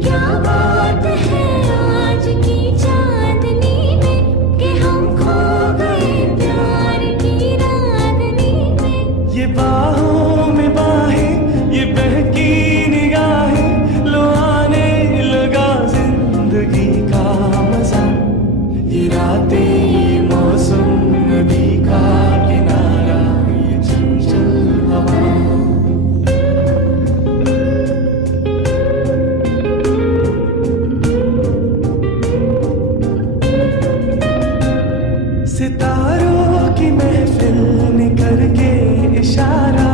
क्या बात है आज की चांदनी में कि हम खो गए प्यार की रागनी में। ये बाहों में बाहें, ये बहकी निगाहें, लो आने लगा जिंदगी का मजा। ये रातें, ये मौसम, नदी का किनारा, ये चंचल हवा। सितारों की महफिल ने करके इशारा